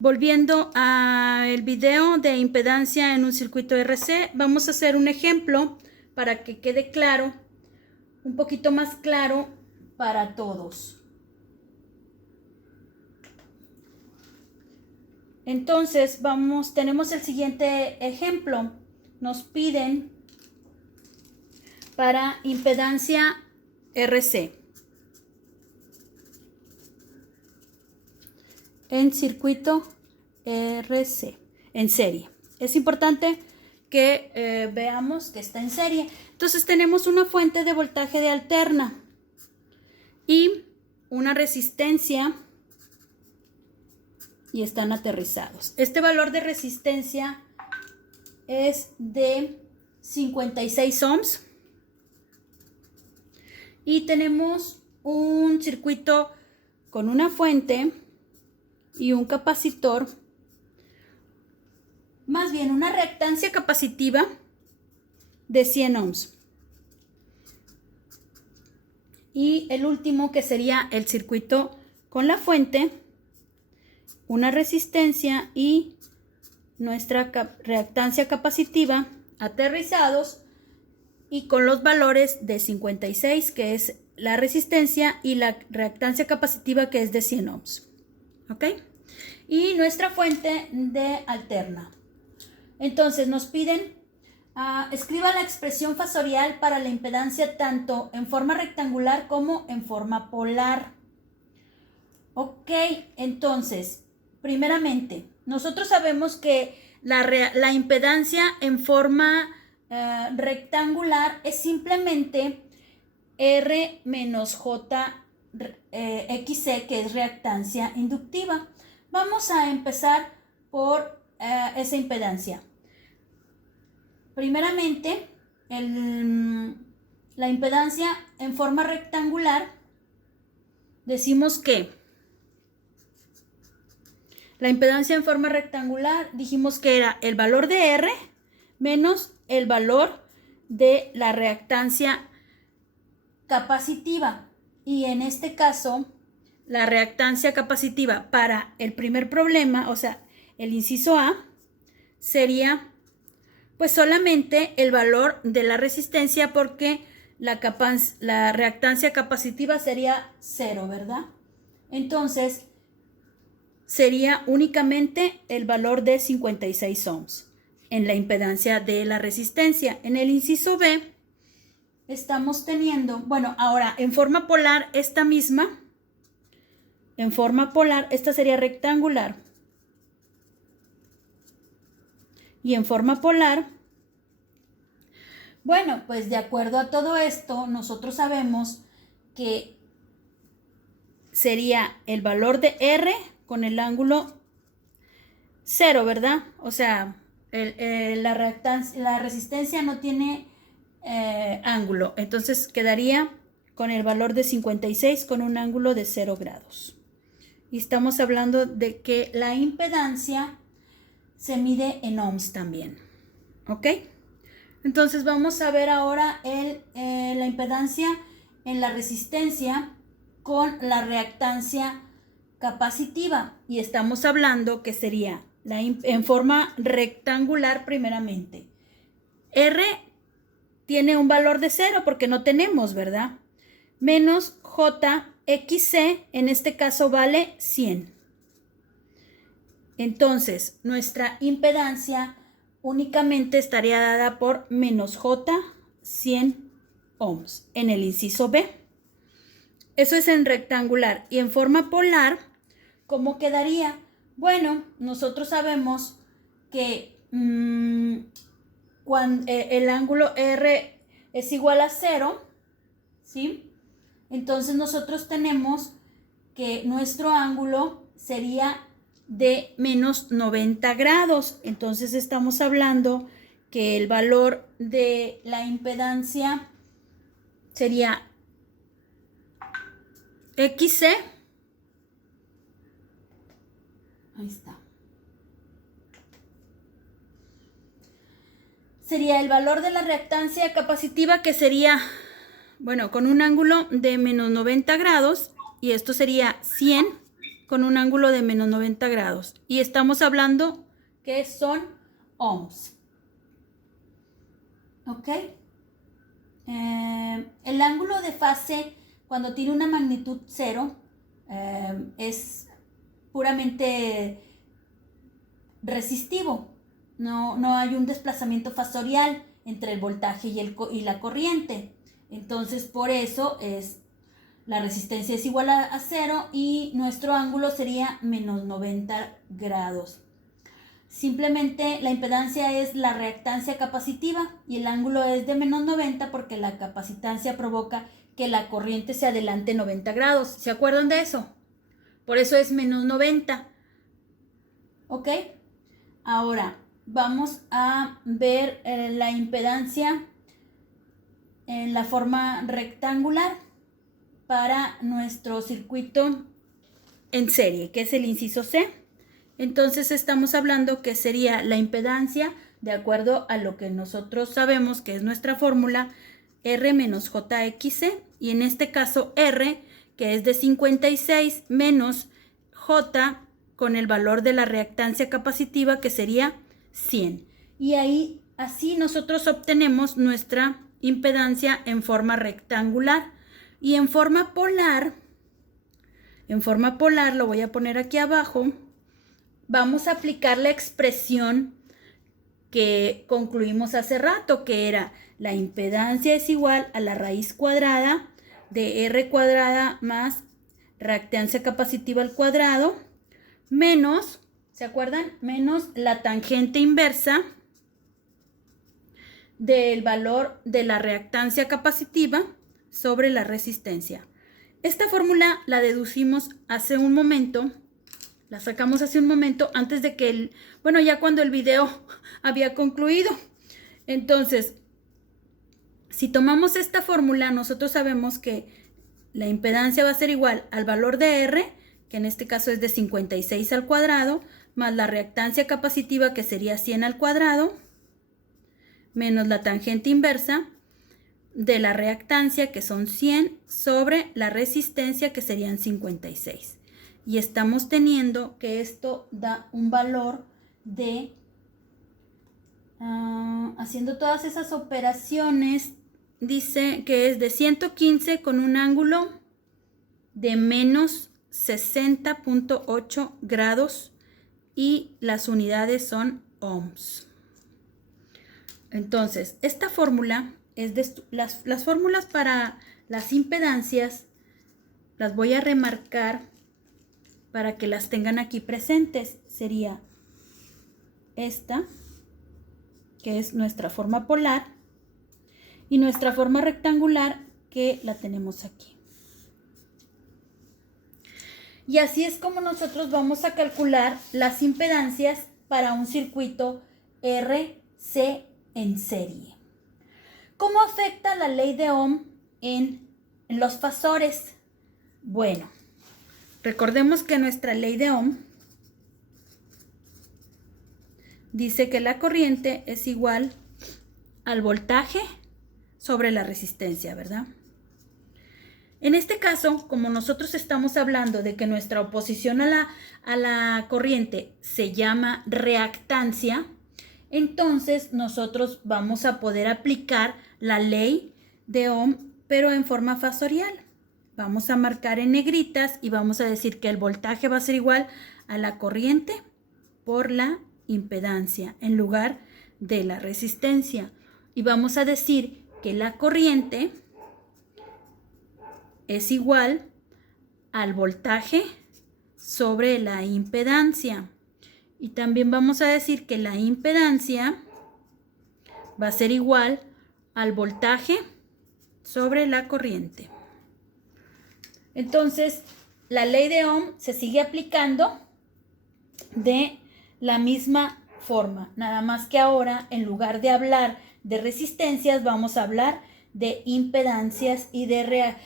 Volviendo al video de impedancia en un circuito RC, vamos a hacer un ejemplo para que quede claro, un poquito más claro para todos. Entonces, tenemos el siguiente ejemplo. Nos piden para impedancia RC en circuito RC, en serie. Es importante que veamos que está en serie. Entonces tenemos una fuente de voltaje de alterna y una resistencia y están aterrizados. Este valor de resistencia es de 56 ohms y tenemos un circuito con una fuente y un capacitor, más bien una reactancia capacitiva de 100 ohms. Y el último, que sería el circuito con la fuente, una resistencia y nuestra reactancia capacitiva aterrizados y con los valores de 56, que es la resistencia, y la reactancia capacitiva, que es de 100 ohms. ¿Ok? Y nuestra fuente de alterna. Entonces nos piden, escriba la expresión fasorial para la impedancia tanto en forma rectangular como en forma polar. Ok, entonces, primeramente, nosotros sabemos que la impedancia en forma rectangular es simplemente R menos J XC, que es reactancia inductiva. Vamos a empezar por esa impedancia. Primeramente, la impedancia en forma rectangular, decimos que la impedancia en forma rectangular dijimos que era el valor de R menos el valor de la reactancia capacitiva. Y en este caso, la reactancia capacitiva para el primer problema, o sea, el inciso A, sería pues solamente el valor de la resistencia, porque la reactancia capacitiva sería 0, ¿verdad? Entonces, sería únicamente el valor de 56 ohms en la impedancia de la resistencia. En el inciso B, estamos teniendo, bueno, ahora en forma polar, esta misma, en forma polar, esta sería rectangular. Y en forma polar, bueno, pues de acuerdo a todo esto, nosotros sabemos que sería el valor de R con el ángulo 0, ¿verdad? O sea, la resistencia no tiene ángulo, entonces quedaría con el valor de 56 con un ángulo de 0 grados. Y estamos hablando de que la impedancia se mide en ohms también. ¿Ok? Entonces vamos a ver ahora la impedancia en la resistencia con la reactancia capacitiva. Y estamos hablando que sería en forma rectangular primeramente. R tiene un valor de 0 porque no tenemos, ¿verdad? Menos JXC, en este caso vale 100. Entonces, nuestra impedancia únicamente estaría dada por menos J 100 ohms en el inciso B. Eso es en rectangular. Y en forma polar, ¿cómo quedaría? Bueno, nosotros sabemos que cuando el ángulo R es igual a 0, ¿sí? Entonces nosotros tenemos que nuestro ángulo sería de menos 90 grados. Entonces estamos hablando que el valor de la impedancia sería XC. Ahí está. Sería el valor de la reactancia capacitiva, que sería, bueno, con un ángulo de menos 90 grados, y esto sería 100 con un ángulo de menos 90 grados. Y estamos hablando que son ohms. ¿Ok? El ángulo de fase cuando tiene una magnitud 0 es puramente resistivo. No hay un desplazamiento fasorial entre el voltaje y la corriente. Entonces, por eso la resistencia es igual a 0 y nuestro ángulo sería menos 90 grados. Simplemente la impedancia es la reactancia capacitiva y el ángulo es de menos 90 porque la capacitancia provoca que la corriente se adelante 90 grados. ¿Se acuerdan de eso? Por eso es menos 90. ¿Ok? Ahora vamos a ver la impedancia en la forma rectangular para nuestro circuito en serie, que es el inciso C. Entonces estamos hablando que sería la impedancia, de acuerdo a lo que nosotros sabemos que es nuestra fórmula, R menos JXC, y en este caso R, que es de 56, menos J con el valor de la reactancia capacitiva, que sería 100. Y ahí, así nosotros obtenemos nuestra impedancia en forma rectangular. Y en forma polar, lo voy a poner aquí abajo, vamos a aplicar la expresión que concluimos hace rato, que era la impedancia es igual a la raíz cuadrada de R cuadrada más reactancia capacitiva al cuadrado, menos, ¿se acuerdan? Menos la tangente inversa del valor de la reactancia capacitiva sobre la resistencia. Esta fórmula la deducimos hace un momento. La sacamos hace un momento antes de que ya cuando el video había concluido. Entonces, si tomamos esta fórmula, nosotros sabemos que la impedancia va a ser igual al valor de R, que en este caso es de 56 al cuadrado, más la reactancia capacitiva, que sería 100 al cuadrado, menos la tangente inversa de la reactancia, que son 100, sobre la resistencia, que serían 56. Y estamos teniendo que esto da un valor de, haciendo todas esas operaciones, dice que es de 115 con un ángulo de menos 60.8 grados y las unidades son ohms. Entonces, esta fórmula es de las fórmulas para las impedancias, las voy a remarcar para que las tengan aquí presentes. Sería esta, que es nuestra forma polar, y nuestra forma rectangular, que la tenemos aquí. Y así es como nosotros vamos a calcular las impedancias para un circuito RC en serie. ¿Cómo afecta la ley de Ohm en los fasores? Bueno, recordemos que nuestra ley de Ohm dice que la corriente es igual al voltaje sobre la resistencia, ¿verdad? En este caso, como nosotros estamos hablando de que nuestra oposición a la corriente se llama reactancia, entonces nosotros vamos a poder aplicar la ley de Ohm, pero en forma fasorial. Vamos a marcar en negritas y vamos a decir que el voltaje va a ser igual a la corriente por la impedancia en lugar de la resistencia. Y vamos a decir que la corriente es igual al voltaje sobre la impedancia. Y también vamos a decir que la impedancia va a ser igual al voltaje sobre la corriente. Entonces, la ley de Ohm se sigue aplicando de la misma forma, nada más que ahora, en lugar de hablar de resistencias, vamos a hablar de impedancias y de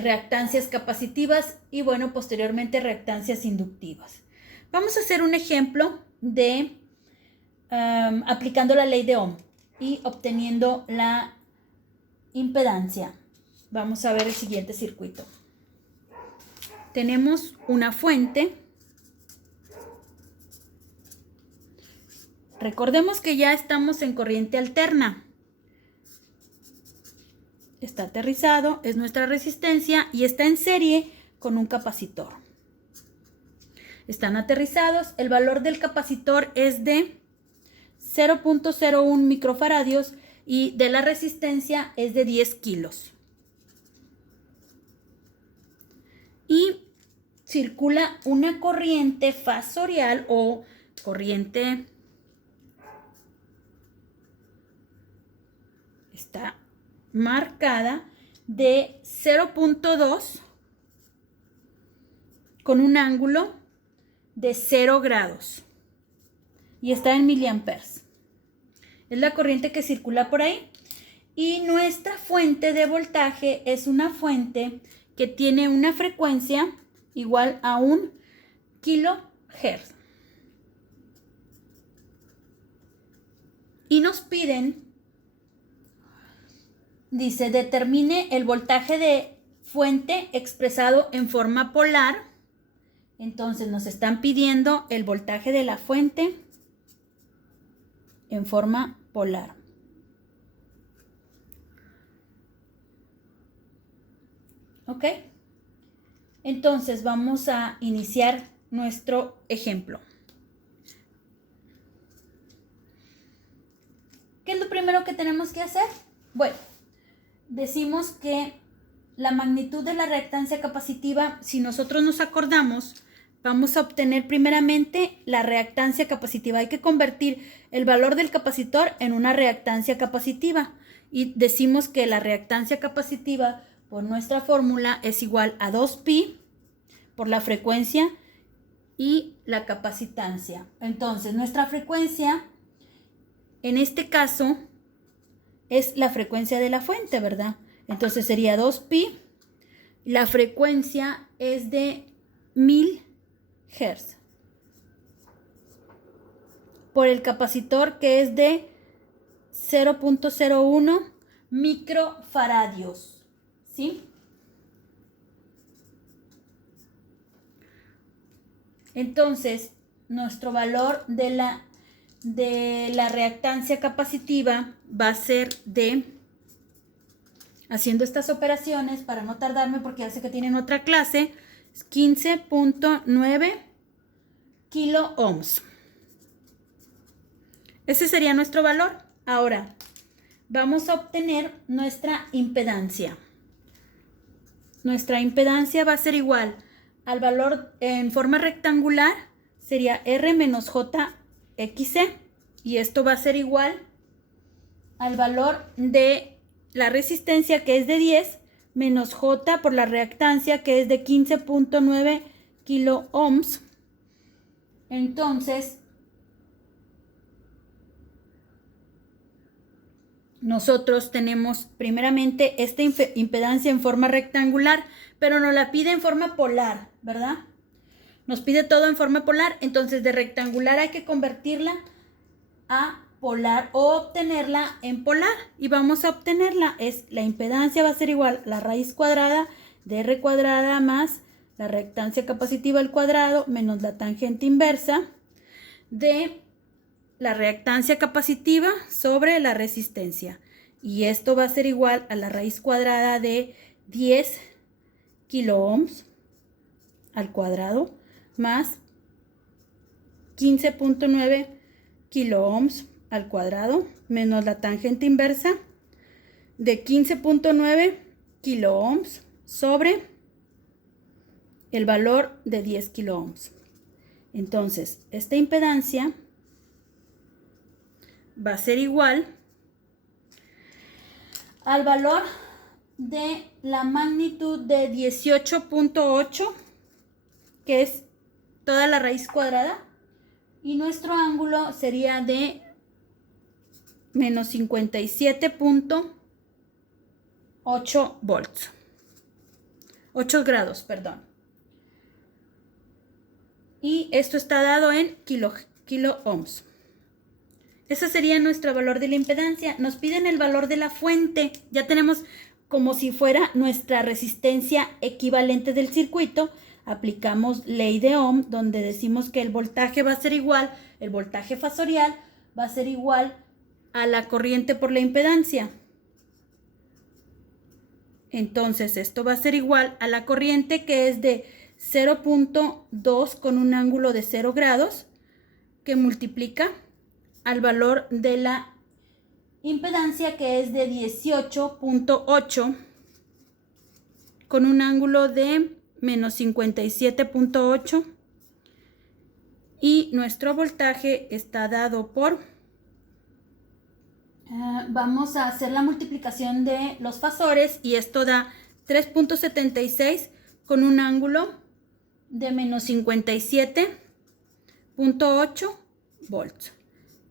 reactancias capacitivas y, bueno, posteriormente reactancias inductivas. Vamos a hacer un ejemplo de aplicando la ley de Ohm y obteniendo la impedancia. Vamos a ver el siguiente circuito. tenemos una fuente. Recordemos que ya estamos en corriente alterna. Está aterrizado, es nuestra resistencia y está en serie con un capacitor. Están aterrizados, el valor del capacitor es de 0.01 microfaradios y de la resistencia es de 10 kilos. Y circula una corriente fasorial o corriente, está marcada, de 0.2 con un ángulo de 0 grados y está en miliamperes. Es la corriente que circula por ahí. Y nuestra fuente de voltaje es una fuente que tiene una frecuencia igual a 1 kilohertz. Y nos piden, dice, determine el voltaje de fuente expresado en forma polar. Entonces nos están pidiendo el voltaje de la fuente en forma polar. ¿Ok? Entonces vamos a iniciar nuestro ejemplo. ¿Qué es lo primero que tenemos que hacer? Bueno, decimos que la magnitud de la reactancia capacitiva, si nosotros nos acordamos, vamos a obtener primeramente la reactancia capacitiva. Hay que convertir el valor del capacitor en una reactancia capacitiva. Y decimos que la reactancia capacitiva por nuestra fórmula es igual a 2pi por la frecuencia y la capacitancia. Entonces, nuestra frecuencia, en este caso, es la frecuencia de la fuente, ¿verdad? Entonces sería 2pi. La frecuencia es de 1000 Hz. Por el capacitor, que es de 0.01 microfaradios. ¿Sí? Entonces, nuestro valor de la reactancia capacitiva va a ser de, haciendo estas operaciones para no tardarme porque ya sé que tienen otra clase, 15.9 kilo ohms. Ese sería nuestro valor. Ahora, vamos a obtener nuestra impedancia. Nuestra impedancia va a ser igual al valor en forma rectangular, sería R menos JXC. Y esto va a ser igual al valor de la resistencia, que es de 10, menos J por la reactancia, que es de 15.9 kilo ohms. Entonces, nosotros tenemos primeramente esta impedancia en forma rectangular, pero nos la pide en forma polar, ¿verdad? Nos pide todo en forma polar, entonces de rectangular hay que convertirla a polar o obtenerla en polar. Y vamos a obtenerla, la impedancia va a ser igual a la raíz cuadrada de R cuadrada más la reactancia capacitiva al cuadrado menos la tangente inversa de la reactancia capacitiva sobre la resistencia. Y esto va a ser igual a la raíz cuadrada de 10 kilo ohms al cuadrado más 15.9 kilo ohms al cuadrado menos la tangente inversa de 15.9 kilo ohms sobre el valor de 10 kilo ohms. Entonces, esta impedancia va a ser igual al valor de la magnitud de 18.8, que es toda la raíz cuadrada, y nuestro ángulo sería de menos 57.8 volts. 8 grados, perdón. Y esto está dado en kilo ohms. Ese sería nuestro valor de la impedancia. Nos piden el valor de la fuente. Ya tenemos como si fuera nuestra resistencia equivalente del circuito. aplicamos ley de Ohm, donde decimos que el voltaje va a ser igual, el voltaje fasorial va a ser igual a la corriente por la impedancia. Entonces, esto va a ser igual a la corriente, que es de 0.2 con un ángulo de 0 grados, que multiplica al valor de la impedancia, que es de 18.8 con un ángulo de menos 57.8, y nuestro voltaje está dado por, vamos a hacer la multiplicación de los fasores, y esto da 3.76 con un ángulo de menos 57.8 volts.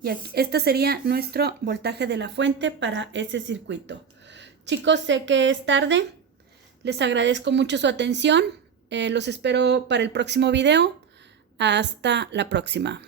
Y aquí, este sería nuestro voltaje de la fuente para ese circuito. Chicos, sé que es tarde. Les agradezco mucho su atención. Los espero para el próximo video. Hasta la próxima.